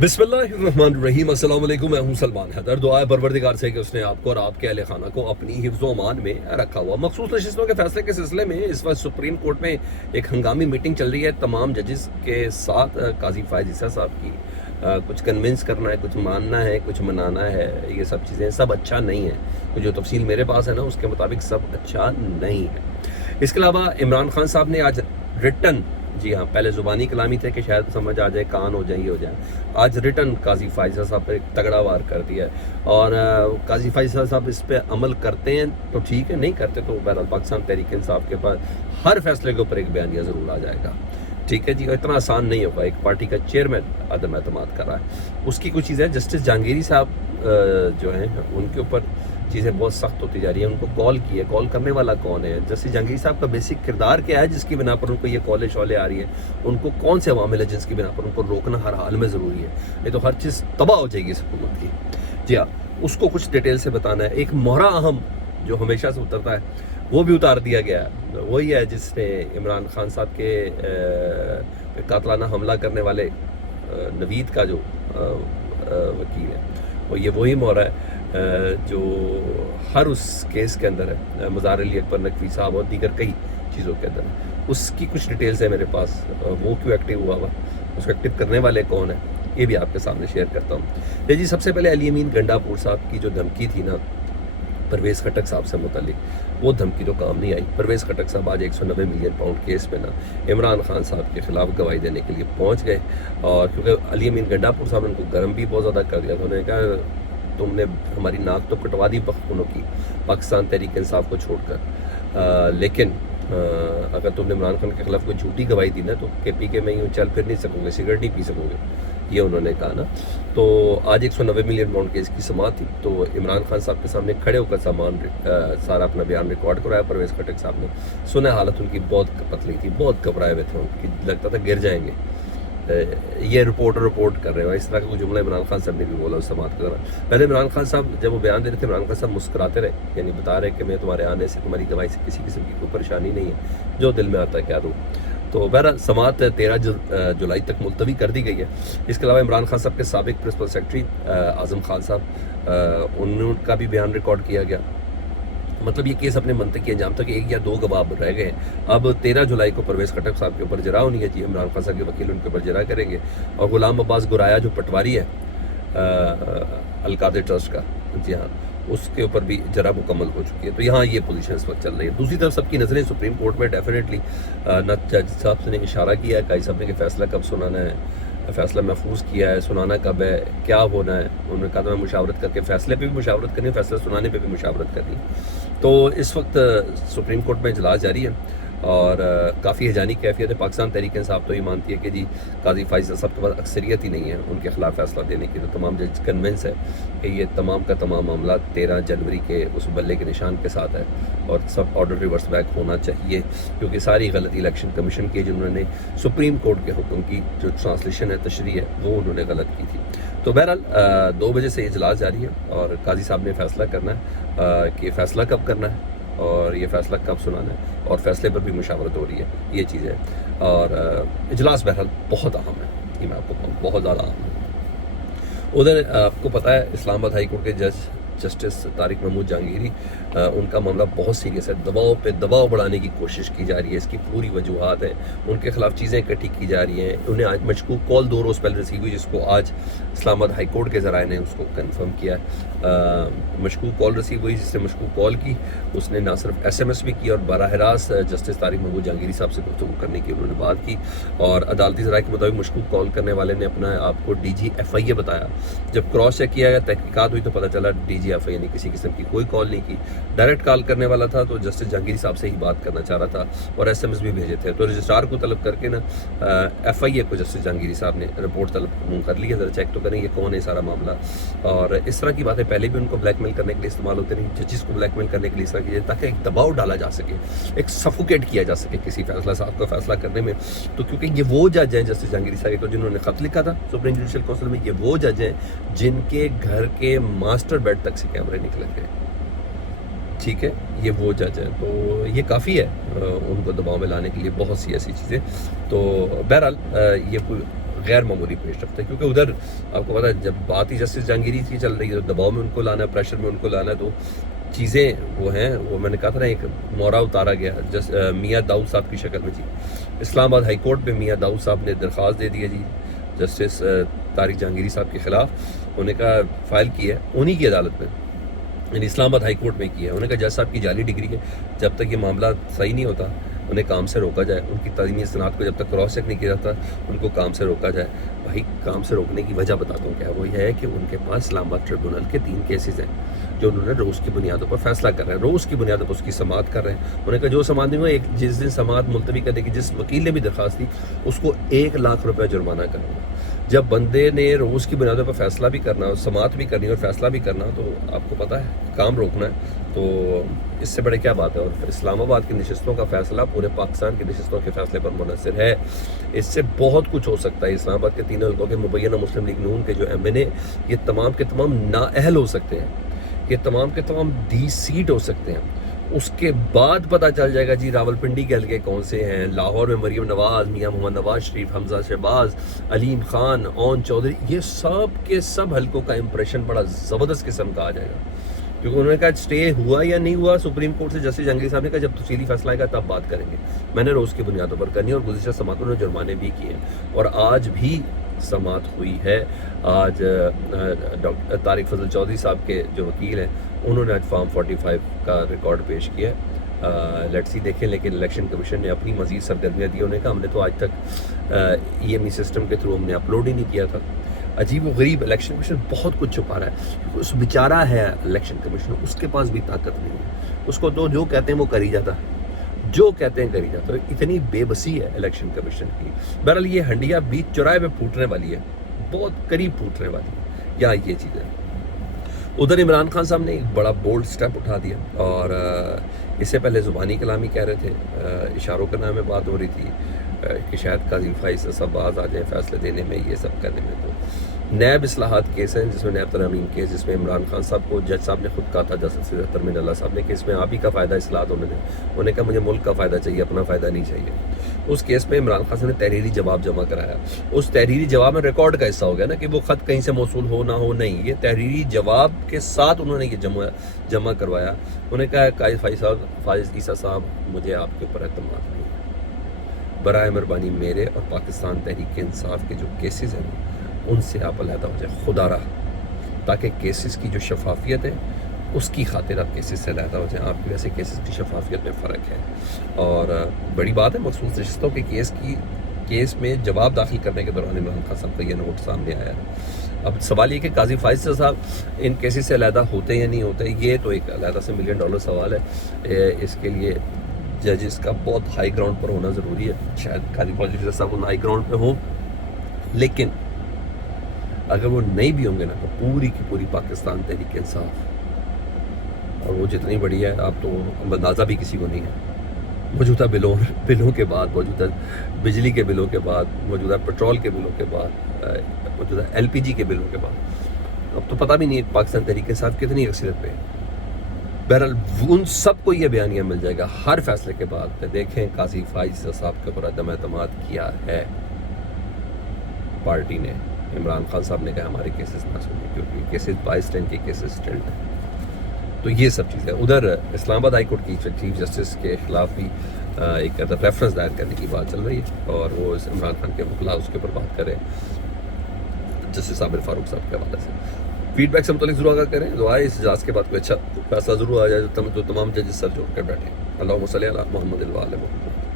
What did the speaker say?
बिस्मिल्लाहिर्रहमानिर्रहीम। अस्सलाम वालेकुम। मैं हूं सलमान हैदर। दुआ है परवरदिगार से कि उसने आपको और आपके अहले खाना को अपनी हिफ्ज़ व अमान में रखा हुआ। मखसूस नशिस्तों के फैसले के सिलसिले में इस वक्त सुप्रीम कोर्ट में एक हंगामी मीटिंग चल रही है तमाम जजेस के साथ। काजी फायद ईसा साहब की कुछ कन्विंस करना है, कुछ मानना है, कुछ मनाना है, ये सब चीज़ें सब अच्छा नहीं है। तो जो तफसील मेरे पास है ना, उसके मुताबिक सब अच्छा नहीं है। इसके अलावा इमरान खान साहब ने आज रिटर्न, जी हाँ, पहले ज़ुबानी कलामी थे कि शायद समझ आ जाए, कान हो जाए, ये हो जाए, आज रिटर्न काजी फायज़ा साहब पर एक तगड़ा वार कर दिया है। और काजी फायज़ा साहब इस पर अमल करते हैं तो ठीक है, नहीं करते तो बहरहाल पाकिस्तान तहरीक इंसाफ के पास हर फैसले के ऊपर एक बयानिया ज़रूर आ जाएगा। ठीक है जी, इतना आसान नहीं होगा। एक पार्टी का चेयरमैन अदम एतमाद कर रहा है, उसकी कुछ चीज़ें जस्टिस जहांगीरी साहब जो हैं उनके ऊपर चीज़ें बहुत सख्त होती जा रही हैं। उनको कॉल की है, कॉल करने वाला कौन है, जस्टिस जहांगीर साहब का बेसिक किरदार क्या है जिसकी बिना पर उनको ये कॉलें शॉलें आ रही है, उनको कौन से अवामिल है जिसकी बिना पर उनको रोकना हर हाल में ज़रूरी है, नहीं तो हर चीज़ तबाह हो जाएगी इस हुकूमत की। जी हाँ, उसको कुछ डिटेल से बताना है। एक मोहरा अहम जो हमेशा से उतरता है वो भी उतार दिया गया है। वही है जिसने इमरान खान साहब के कातलाना हमला करने वाले नवीद का जो वकील है, और ये वही मोहरा है जो हर उस केस के अंदर है, मज़ार अली अकबर नकवी साहब और दीगर कई चीज़ों के अंदर है। उसकी कुछ डिटेल्स है मेरे पास, वो क्यों एक्टिव हुआ हुआ, उसको एक्टिव करने वाले कौन है, ये भी आपके सामने शेयर करता हूँ। जी, सबसे पहले अली अमीन गंडापुर साहब की जो धमकी थी ना परवेज़ खटक साहब से मुतालिक, वो धमकी तो काम नहीं आई। परवेज़ खटक साहब आज 190 मिलियन पाउंड केस में ना इमरान खान साहब के खिलाफ गवाही देने के लिए पहुंच गए। और क्योंकि अली अमीन गंडापुर साहब ने उनको गर्म भी बहुत ज़्यादा कर दिया था, उन्होंने कहा तुमने हमारी नाक तो कटवा दी पख्तूनों की पाकिस्तान तहरीक इंसाफ को छोड़कर, लेकिन अगर तुमने इमरान खान के खिलाफ कोई झूठी गवाही दी ना तो के में यूँ चल फिर नहीं सकोगे, सिगरेट नहीं पी सकोगे, ये उन्होंने कहा ना। तो आज 190 मिलियन पाउंड केस की समाअत थी, तो इमरान खान साहब के सामने खड़े होकर सारा अपना बयान रिकॉर्ड कराया परवेज़ खटक साहब ने। सुना हालत उनकी बहुत पतली थी, बहुत घबराए हुए थे, उनकी लगता था गिर जाएंगे। ये रिपोर्ट कर रहे हो, इस तरह का कोई जुमला इमरान खान साहब ने भी बोला उस समाअत का। पहले इमरान खान साहब जब वो बयान दे रहे थे, इमरान खान साहब मुस्कुराते रहे, यानी बता रहे कि मैं तुम्हारे आने से तुम्हारी गवाही से किसी किस्म की कोई परेशानी नहीं है, जो दिल में आता है क्या दूँ। तो बहरहाल समाअत 13 जुलाई तक मुलतवी कर दी गई है। इसके अलावा इमरान खान साहब के साबिक प्रिंसिपल सेक्रेटरी आज़म खान साहब, उनका भी बयान रिकॉर्ड किया गया। मतलब ये केस अपने मंतक के अंजाम तक 1 या 2 गवाह रह गए। अब 13 जुलाई को परवेज़ खटक साहब के ऊपर जरा होनी है जी, इमरान खान साहब के वकील उनके ऊपर जरा करेंगे। और गुलाम अब्बास गुराया जो पटवारी है अलकादर ट्रस्ट का, जी हाँ, उसके ऊपर भी जरा मुकम्मल हो चुकी है। तो यहाँ ये पोजीशन इस वक्त चल रही है। दूसरी तरफ सबकी नज़रें सुप्रीम कोर्ट में डेफिनेटली न जज साहब ने इशारा किया है, काई साहब ने कि फ़ैसला कब सुनाना है, फ़ैसला महफूज किया है, सुनाना कब है, क्या होना है। उन्होंने कहा था मैं मुशावरत करके फ़ैसले पे भी मुशावरत करनी है, फ़ैसला सुनाने पे भी मुशावरत करनी है। तो इस वक्त सुप्रीम कोर्ट में इजलास जारी है और काफ़ी हैजानी कैफियत है। पाकिस्तान तहरीक इंसाफ तो ये मानती है कि जी काजी फायज़ साहब के पास अक्सरियत ही नहीं है उनके खिलाफ फैसला देने की। तो तमाम जज कन्विंस है कि ये तमाम का तमाम मामला 13 जनवरी के उस बल्ले के निशान के साथ है और सब ऑर्डर रिवर्स बैक होना चाहिए, क्योंकि सारी गलती इलेक्शन कमीशन की जिन्होंने सुप्रीम कोर्ट के हुक्म की जो ट्रांसलेशन है, तशरीह है, वो उन्होंने गलत की थी। तो बहरहाल 2 बजे से इजलास जारी है और काजी साहब ने फैसला करना है कि फ़ैसला कब करना है और ये फ़ैसला कब सुनाना है, और फ़ैसले पर भी मुशावरत हो रही है, ये चीज़ है। और इजलास बहरहाल बहुत अहम है, ये मैं आपको कहूँ बहुत ज़्यादा अहम है। उधर आपको पता है इस्लामाबाद हाई कोर्ट के जस्टिस तारिक महमूद जहांगीरी, उनका मामला बहुत सीरियस है। दबाव पे दबाव बढ़ाने की कोशिश की जा रही है, इसकी पूरी वजूहात है, उनके खिलाफ चीज़ें इकट्ठी की जा रही हैं। उन्हें आज मशकूक कॉल 2 रोज़ पहले रिसीव हुई, जिसको आज इस्लामाबाद हाई कोर्ट के ज़राए ने उसको कन्फर्म किया। मशकूक कॉल रिसीव हुई, जिसने मशकूक कॉल की उसने ना सिर्फ SMS भी की और बराह रास्त जस्टिस तारिक महमूद जहांगीरी साहब से गुफ्तगू करने की उन्होंने बात की। और अदालती ज़राए के मुताबिक मशकूक कॉल करने वाले ने अपना आपको DG FIA बताया। जब क्रॉस चेक किया गया, तहकीकात हुई तो पता चला DG FIA ने किसी किस्म की कोई कॉल नहीं की, डायरेक्ट कॉल करने वाला था तो जस्टिस जहांगीरी साहब से ही बात करना चाह रहा था और SMS भी भेजे थे। तो रजिस्ट्रार को तलब करके ना FIA को जस्टिस जहांगीरी साहब ने रिपोर्ट तलब कर ली है, ज़रा चेक तो करें ये कौन है सारा मामला। और इस तरह की बातें पहले भी उनको ब्लैकमेल करने के लिए इस्तेमाल होते नहीं, जजेस को ब्लैकमेल करने के लिए इस तरह की, ताकि एक दबाव डाला जा सके, एक सफोकेट किया जा सके किसी फैसला साहब का फैसला करने में। तो क्योंकि ये वो जज हैं जस्टिस जहांगीरी साहब, तो जिन्होंने ख़त लिखा था सुप्रीम जुडिशल काउंसिल में, ये वो जज हैं जिनके घर के मास्टर बेड तक से कैमरे निकले थे। ठीक है, ये वो जज हैं, तो ये काफ़ी है उनको दबाव में लाने के लिए, बहुत सी ऐसी चीज़ें। तो बहरहाल ये कोई غیر معمولی پیش رفت ہے، کیونکہ ادھر آپ کو پتا ہے جب بات ہی جسٹس جہانگیری کی چل رہی ہے تو دباؤ میں ان کو لانا ہے، پریشر میں ان کو لانا ہے، تو چیزیں وہ ہیں، وہ میں نے کہا تھا نا ایک مورا اتارا گیا میاں داؤد صاحب کی شکل میں جی۔ اسلام آباد ہائی کورٹ میں میاں داؤد صاحب نے درخواست دے دی ہے جی جسٹس طارق جہانگیری صاحب کے خلاف، انہوں نے کہا فائل کی ہے انہی کی عدالت میں، یعنی اسلام آباد ہائی کورٹ میں کی ہے۔ انہوں نے کہا جج صاحب کی جعلی ڈگری ہے، جب تک یہ معاملہ صحیح نہیں ہوتا انہیں کام سے روکا جائے، ان کی تعلیمی صنعت کو جب تک کراس چیک نہیں کیا جاتا ان کو کام سے روکا جائے۔ بھائی کام سے روکنے کی وجہ بتاتا ہوں کیا، وہ یہ ہے کہ ان کے پاس اسلام آباد ٹریبونل کے 3 کیسز ہیں جو انہوں نے روز کی بنیادوں پر فیصلہ کر رہے ہیں، روز کی بنیادوں پر اس کی سماعت کر رہے ہیں۔ انہوں نے کہا جو سماعت نہیں ہوا، ایک جس دن سماعت ملتوی کرنے کی جس وکیل نے بھی درخواست دی اس کو 1 لاکھ روپے جرمانہ کرنا۔ جب بندے نے روز کی بنیادوں پر فیصلہ بھی کرنا اور سماعت بھی کرنی اور فیصلہ بھی کرنا تو آپ کو پتہ ہے کام روکنا ہے، تو اس سے بڑے کیا بات ہے۔ اور پھر اسلام آباد کی نشستوں کا فیصلہ پورے پاکستان کی نشستوں کے فیصلے پر منحصر ہے، اس سے بہت کچھ ہو سکتا ہے۔ اسلام آباد کے 3 حلقوں کے مبینہ مسلم لیگ نون کے جو ایم این اے یہ تمام کے تمام نااہل ہو سکتے ہیں، یہ تمام کے تمام 20 سیٹ ہو سکتے ہیں۔ اس کے بعد پتہ چل جائے گا جی راولپنڈی کے حلقے کون سے ہیں، لاہور میں مریم نواز، میاں محمد نواز شریف، حمزہ شہباز، علیم خان، اون چودھری، یہ سب کے سب حلقوں کا امپریشن بڑا زبردست قسم کا آ جائے گا، کیونکہ انہوں نے کہا اسٹے ہوا یا نہیں ہوا سپریم کورٹ سے، جسٹس جہانگیری صاحب نے کہا جب تفصیلی فیصلہ آئے گا تب بات کریں گے، میں نے روز کی بنیادوں پر کرنی اور گزشتہ سماعتوں نے جرمانے بھی کیے اور آج بھی سماعت ہوئی ہے۔ آج ڈاکٹر طارق فضل چودھری صاحب کے جو وکیل ہیں انہوں نے آج فارم 45 کا ریکارڈ پیش کیا ہے، لیٹس سی دیکھیں، لیکن الیکشن کمیشن نے اپنی مزید سرگرمیاں دی، انہوں نے کہا ہم نے تو آج تک ای ایم ای سسٹم کے تھرو ہم نے اپلوڈ ہی نہیں کیا تھا۔ عجیب و غریب، الیکشن کمیشن بہت کچھ چھپا رہا ہے، کیونکہ اس بیچارہ ہے الیکشن کمیشن، اس کے پاس بھی طاقت نہیں ہے، اس کو تو جو کہتے ہیں وہ کری جاتا ہے، جو کہتے ہیں کری جاتا ہے، اتنی بے بسی ہے الیکشن کمیشن کی۔ بہرحال یہ ہنڈیا بیچ چوراہے پہ پھوٹنے والی ہے، بہت قریب پھوٹنے والی ہے، یا یہ چیز ہے۔ ادھر عمران خان صاحب نے ایک بڑا بولڈ سٹیپ اٹھا دیا، اور اس سے پہلے زبانی کلامی کہہ رہے تھے، اشاروں کے نام میں بات ہو رہی تھی کہ شاید قاضی فائز سب باز آ جائیں فیصلے دینے میں، یہ سب کرنے میں۔ تو نیب اصلاحات کیس ہیں جس میں نیب ترامیم کیس، جس میں عمران خان صاحب کو جج صاحب نے خود کہا تھا، جسٹس ترمین اللہ صاحب نے کہ اس میں آپ ہی کا فائدہ اصلاحات ہونے دیں، انہوں نے کہا مجھے ملک کا فائدہ چاہیے، اپنا فائدہ نہیں چاہیے۔ اس کیس میں عمران خان صاحب نے تحریری جواب جمع کرایا، اس تحریری جواب میں ریکارڈ کا حصہ ہو گیا نا کہ وہ خط کہیں سے موصول ہو نہ ہو، نہیں، یہ تحریری جواب کے ساتھ انہوں نے یہ جمع کروایا۔ انہوں نے کہا قاضی فائز عیسیٰ صاحب مجھے آپ کے اوپر اعتماد نہیں ہے، برائے مہربانی میرے اور پاکستان تحریک انصاف کے جو کیسز ہیں ان سے آپ علیحدہ ہو جائے خدا رہا، تاکہ کیسز کی جو شفافیت ہے اس کی خاطر آپ کیسز سے علیحدہ ہو جائیں، آپ کی وجہ سے کیسز کی شفافیت میں فرق ہے۔ اور بڑی بات ہے، مخصوص نشستوں کے کیس میں جواب داخل کرنے کے دوران عمران خان صاحب کا یہ نوٹ سامنے آیا۔ اب سوال یہ کہ قاضی فائز صاحب ان کیسز سے علیحدہ ہوتے یا نہیں ہوتے، یہ تو ایک علیحدہ سے $1 ملین سوال ہے، اس کے لیے ججز کا بہت ہائی گراؤنڈ پر ہونا ضروری ہے، شاید قاضی فائز صاحب ان ہائی گراؤنڈ پہ ہوں، لیکن اگر وہ نہیں بھی ہوں گے نا تو پوری کی پوری پاکستان تحریک انصاف، اور وہ جتنی بڑی ہے آپ تو اندازہ بھی کسی کو نہیں ہے، موجودہ بلوں کے بعد، موجودہ بجلی کے بلوں کے بعد، موجودہ پیٹرول کے بلوں کے بعد، موجودہ LPG کے بلوں کے بعد، اب تو پتہ بھی نہیں ہے پاکستان تحریک انصاف کتنی اکثریت پہ ہے۔ بہرحال ان سب کو یہ بیانیہ مل جائے گا ہر فیصلے کے بعد، دیکھیں قاضی فائز صاحب کے اوپر عدم اعتماد کیا ہے پارٹی نے، عمران خان صاحب نے کہا ہمارے کیسز نہ سنیں کیونکہ کیسز 22 کے کیسز سٹلڈ ہیں۔ تو یہ سب چیزیں ادھر اسلام آباد ہائی کورٹ کی چیف جسٹس کے خلاف بھی ایک ریفرنس دائر کرنے کی بات چل رہی ہے، اور وہ عمران خان کے وکلاء اس کے اوپر بات کریں جسٹس عامر فاروق صاحب کے حوالے سے۔ فیڈ بیک سے متعلق ضرور آگاہ کریں، دعائیں اس اجلاس کے بعد کوئی اچھا فیصلہ ضرور آ جائے جو تمام ججز سر جوڑ کر بیٹھیں۔ اللہم صلی علی محمد و آل محمد۔